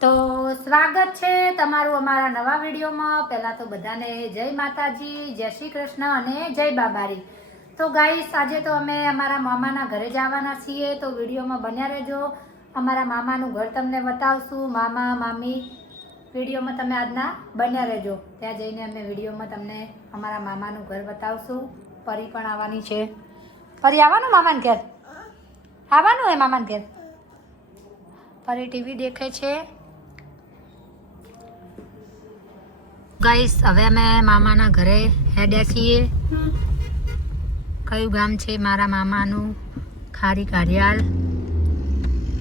તો સ્વાગત છે તમારું અમારા નવા વિડીયોમાં। પહેલાં તો બધાને જય માતાજી, જય શ્રી કૃષ્ણ અને જય બાબારી। તો ગાઈસ આજે તો અમે અમારા મામાના ઘરે જવાના છીએ, તો વિડીયોમાં બન્યા રહેજો। અમારા મામાનું ઘર તમને બતાવશું, મામા મામી વિડીયોમાં તમે આજના બન્યા રહેજો। ત્યાં જઈને અમે વિડીયોમાં તમને અમારા મામાનું ઘર બતાવશું। પરી પણ આવવાની છે। પરી આવવાનું મામાને ઘેર? આવવાનું હે મામાને ઘેર? પરી ટીવી દેખે છે। ગાઈસ હવે અમે મામાના ઘરે હેડ્યા છીએ। કયું ગામ છે મારા મામાનું? ખારી કારિયાલ।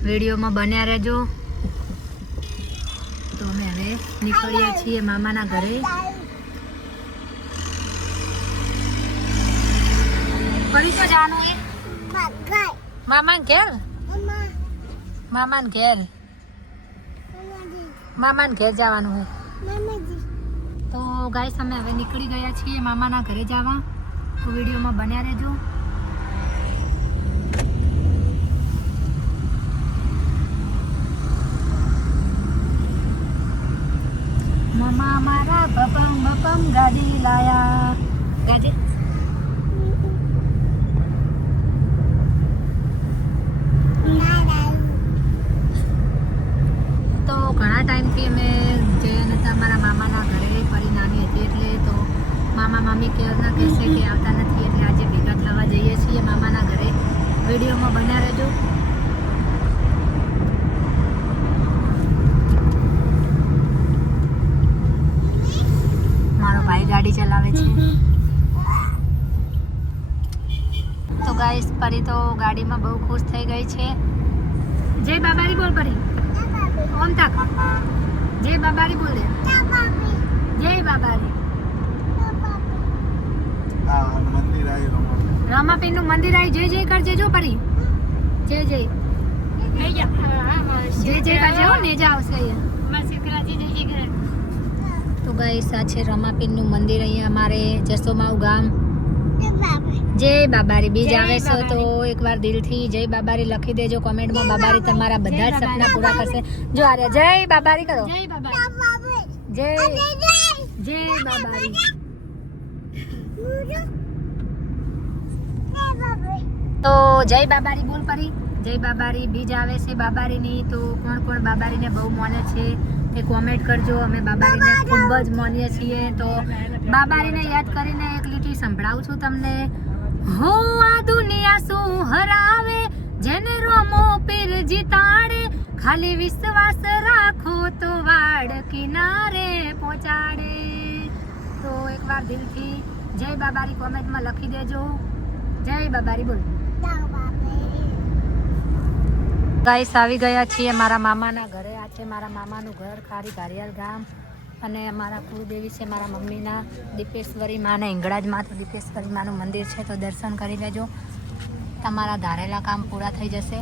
વિડીયોમાં બન્યા રહેજો। તો અમે હવે નીકળ્યા છીએ મામાના ઘરે। પડી તો જવાનું એ મામાને ઘેર? મામાને ઘેર જવાનું હોય। તો ગાઈસ અમે હવે નીકળી ગયા છીએ મામાના ઘરે જવા। તો વિડીયોમાં બન્યા રહેજો। મામા મારા બપમ બપમ ગાડી લાયા। ગાડી તો ઘણા ટાઈમથી અમે જયા નહોતા મારા મામાના ઘરે। પરી નાની હતી એટલે તો મામા મામી કહેશે કે આવતા નથી, એટલે આજે ભેગા થવા જઈએ છીએ મામાના ઘરે। વિડીયોમાં બન્યા રહેજો। મારો ભાઈ ગાડી ચલાવે છે। તો ગાઈસ પરી તો ગાડીમાં બહુ ખુશ થઈ ગઈ છે। જય બાબારી બોલ પરી, ઓમ તક જય બાબારી બોલ દે। જય બાબારી। રામાપીર નું મંદિર આવી, જય જય કરજે જો પરી, જય જય જય જય કરજે હો, નેજા આવશે। તો ગાઈસ આ છે રામાપીર નું મંદિર અહીંયા અમારે જસોમાઉ ગામ। જય બાબારી બીજ આવે છે તો એકવાર દિલથી જય બાબારી લખી દેજો કોમેન્ટમાં। બાબારી તમારા બધા જ સપના પૂરા કરશે। જો આ જય બાબારી કરો, જય બાબારી, જય જય બાબારી। તો જય બાબારી બોલ પરી, જય બાબારી બીજ આવે છે બાબારીની। તો કોણ કોણ બાબારીને બહુ માને છે તે કોમેન્ટ કરજો। અમે બાબારીને ખૂબ જ માનીએ છીએ। તો બાબારીને યાદ કરીને એક લીટી સંભળાવું છું તમને। હો આ દુનિયા શું હરાવે, જેને રોમો પીર જીતાડે, ખાલી વિશ્વાસ રાખો તો વાડ કિનારે પહોંચાડે। તો એકવાર દિલથી જય બાબારી કોમેન્ટમાં લખી દેજો। જય બાબારી બોલ। ગાઈસ આવી ગયા છીએ મારા મામાના ઘરે। આ છે મારા મામાનું ઘર, ખારી કારિયાલ ગામ। અને અમારા કુળદેવી છે મારા મમ્મીના દીપેશ્વરી માં, અને હિંગળાજમાં તો દીપેશ્વરી માનું મંદિર છે, તો દર્શન કરી લેજો। તમારા ધારેલા કામ પૂરા થઈ જશે।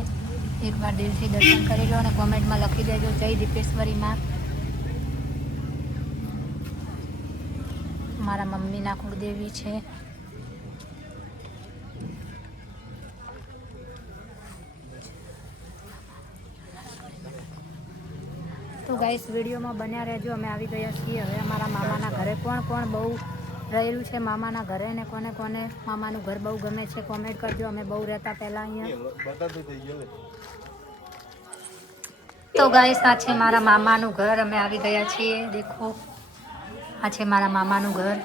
એકવાર દિલથી દર્શન કરી લો અને કોમેન્ટમાં લખી દેજો જય દીપેશ્વરી માં। મારા મમ્મીના કુળદેવી છે। તો ગાઈસ વિડીયોમાં બન્યા રહેજો। અમે આવી ગયા છીએ હવે અમારા મામાના ઘરે। કોણ કોણ બહુ રહેલું છે મામાના ઘરે ને કોને કોને મામાનું ઘર બહુ ગમે છે કોમેન્ટ કરજો। અમે બહુ રહેતા પહેલાં અહીંયા। તો ગાઈસ આ છે મારા મામાનું ઘર। અમે આવી ગયા છીએ, દેખો આ છે મારા મામાનું ઘર।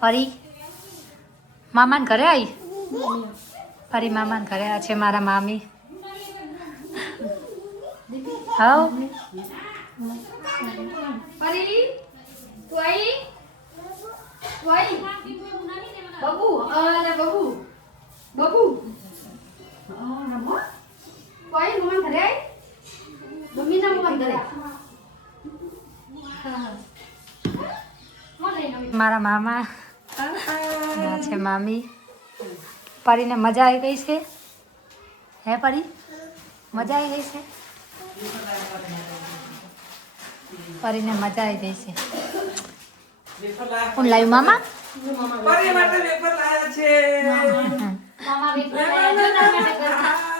પરી મામાના ઘરે આવી, પરી મામાના ઘરે। આ છે મારા મામી। હાઉ પરી તું આવી, તું આવી બબુ, અરે બબુ બબુ રમો કોઈ મમ્મા ઘરે આવી, મમ્મી ના મમ્મા ઘરે। મારા મામા, આ છે મામી। પરીને મજા આવી ગઈ છે? હે પરી મજા આવી ગઈ છે? પરીને મજા આવી ગઈ છે। કોણ લાવ્યું મામા? પરી માટે વેફર લાયા છે। મામા વેફર લાયા જો તમારા ઘરમાં।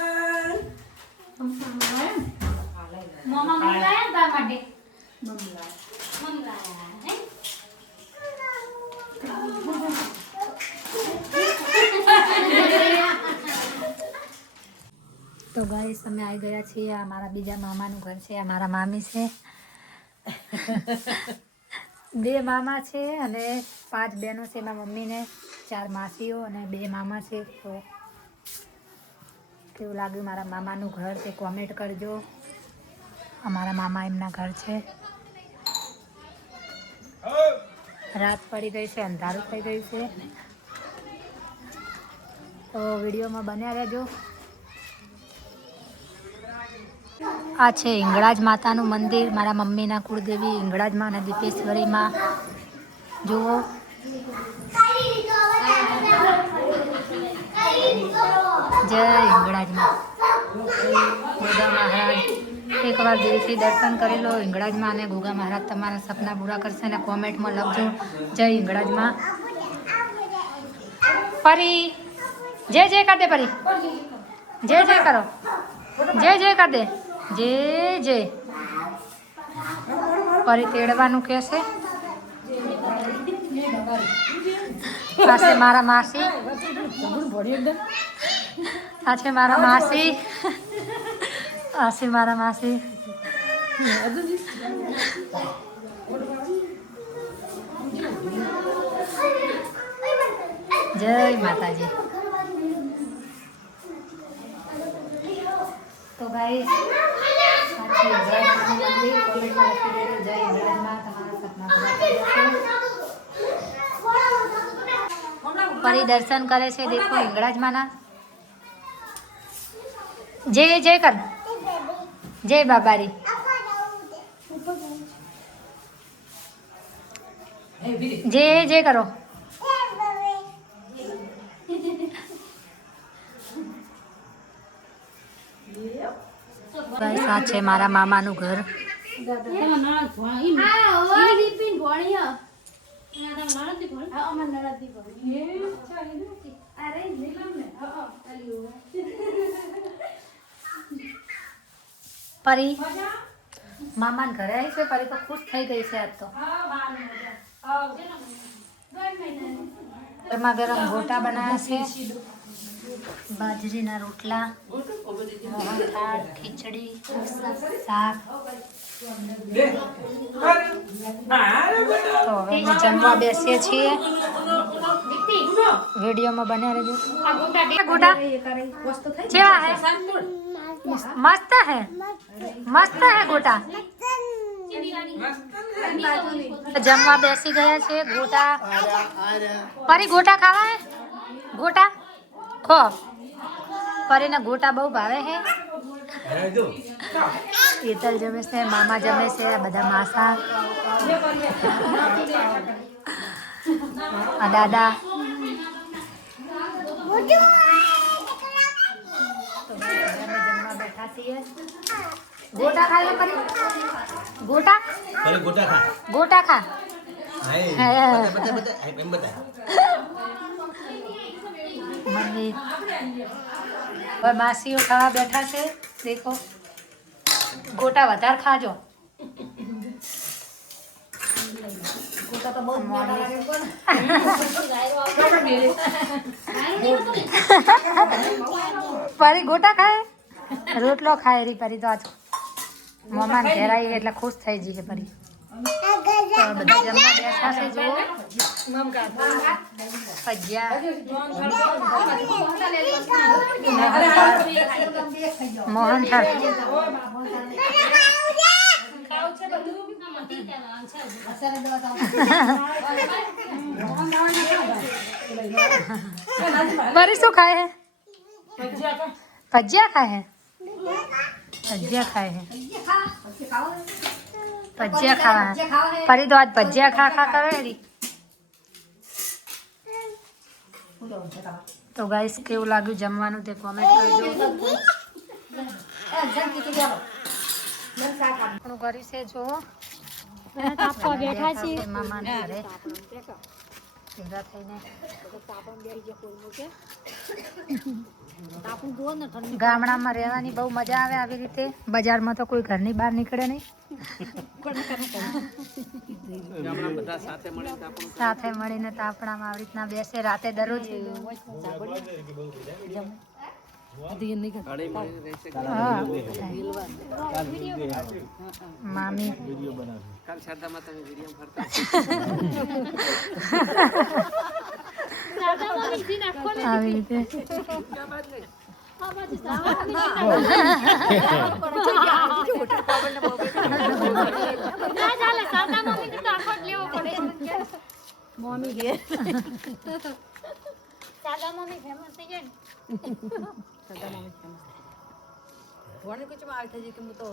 તો ગાઈસ અમે આવી ગયા છીએ. આ મારા બીજા મામાનું ઘર છે. આ મારા મામી છે. 2 મામા છે અને 5 બહેનો છે. મારા મમ્મીને 4 માસીઓ અને 2 મામા છે. તો કેવું લાગ્યું મારા મામાનું ઘર તે કોમેન્ટ કરજો. અમારા મામા એમના ઘર છે. રાત પડી ગઈ છે, અંધારું થઈ ગયું છે. તો વિડીયોમાં બન્યા રહેજો. આ છે હિંગળાજ માતાનું મંદિર. મારા મમ્મીના કુળદેવી હિંગળાજમાં અને દીપેશ્વરીમાં. જુઓ જય હિંગળાજમાં. ગોગા મહારાજ એકવાર દિલથી દર્શન કરી લો હિંગળાજમાં અને ગોગા મહારાજ તમારા સપના પૂરા કરશે. અને કોમેન્ટમાં લખજો જય હિંગળાજમાં. પરી જય જય કર દે. પરી જય જય કરો. જય જય કર દે. જય જય. પરી તેડવાનું કહેશે. આ છે મારા માસી. આ છે મારા માસી. આ છે મારા માસી. જય માતાજી. તો ગાઈસ પરી દર્શન કરે છે. દેખો હિંગળાજમાંના. જય જય કર. જય બાબારી. જય જય કરો. આ છે મારા મામાનું ઘર. પરી મામાને ઘરે આવી છે. પરી તો ખુશ થઈ ગઈ છે આજ તો. ગરમા ગરમ ગોટા બનાવ્યા છે. બાજરીના રોટલા, મોહનથાળ, ખીચડી, શાક. તો હવે અમે જમવા બેસીએ છીએ. વિડીયોમાં બન્યા રહેજો. ગોટા કેવા હે? મસ્ત હે. મસ્ત હે ગોટા. જમવા બેસી ગયા છે. ગોટા પરી ગોટા ખાવા હે? ગોટા ખો. પરીને ગોટા બહુ ભાવે હે. ઈતલ જમે છે, મામા જમે છે, બધા માસા, આ દાદા. જમવા બેઠા છીએ. ગોટા ખા લે પરી. ગોટા ગોટા ખા. મમ્મી હવે માસીઓ ખાવા બેઠા છે. દેખો ગોટા વધારે ખાજો. ગોટા તો બહુ પરી ગોટા ખાય. રોટલો ખાય રી પરી તો આજ મમ્માને ઘેર આવી એટલે ખુશ થઈ જઈએ પરી. તો બધા જમવા બેઠા છે. જુઓ ભજીયા, મોહનથાળ. પરી શું ખાય હે? ભજીયા ખાય હે. ભજીયા ખાય હે. ભજીયા ખાવા. પરી તો આજ ભજીયા ખા ખા કરે રી. તો ગાઈસ કેવું લાગ્યું જમવાનું તે કોમેન્ટ કરજો. આપણું ઘર છે. જો બેઠા છીએ મામાના ઘરે ભેગા થઈને. ગામડામાં રહેવાની બહુ મજા આવે આવી રીતે. બજારમાં તો કોઈ ઘરની બહાર નીકળે નહીં. સાથે મળીને તાપણામાં આવી રીતના બેસે રાતે દરરોજ. હા મામી આવી રીતે મમ્મી કે સાદા મમ્મી ફેમસ થઈ જાય ને સાદા મમ્મી ફેમસ વણ કુછ માં થઈ કે હું તો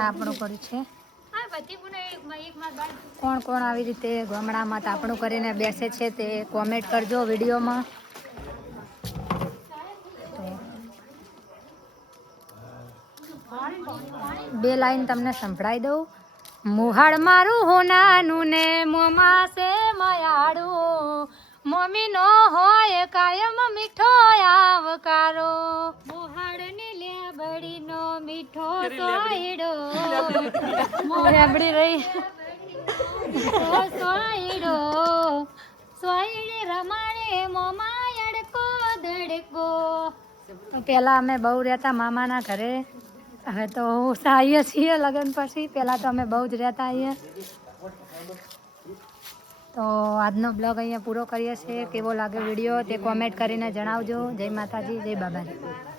આપણું કર્યું છે આ બધી પુને એક માં બાદ કોણ કોણ આવી રીતે ગામડામાં તાપણું કરીને બેસે છે તે કોમેન્ટ કરજો વિડીયોમાં બે લાઈન તમને સંભળાઈ દઉં મુહાડ મારું હોનાનું ને મોમાં છે મયાડું મમ્મી નો હોય કાયમ મીઠો આવકારો મોહાડ ને લેબડી નો મીઠો સોયડો રેબડી રહી સોયડો સોયડે રમાડે મોમાં અડકો દડકો તો પહેલાં અમે બહુ રહેતા મામાના ઘરે હવે તો આવીએ છીએ લગ્ન પછી પહેલાં તો અમે બહુ જ રહેતા આવીએ તો આજનો બ્લોગ અહીંયા પૂરો કરીએ છીએ કેવો લાગે વિડીયો તે કોમેન્ટ કરીને જણાવજો જય માતાજી જય બાબાજી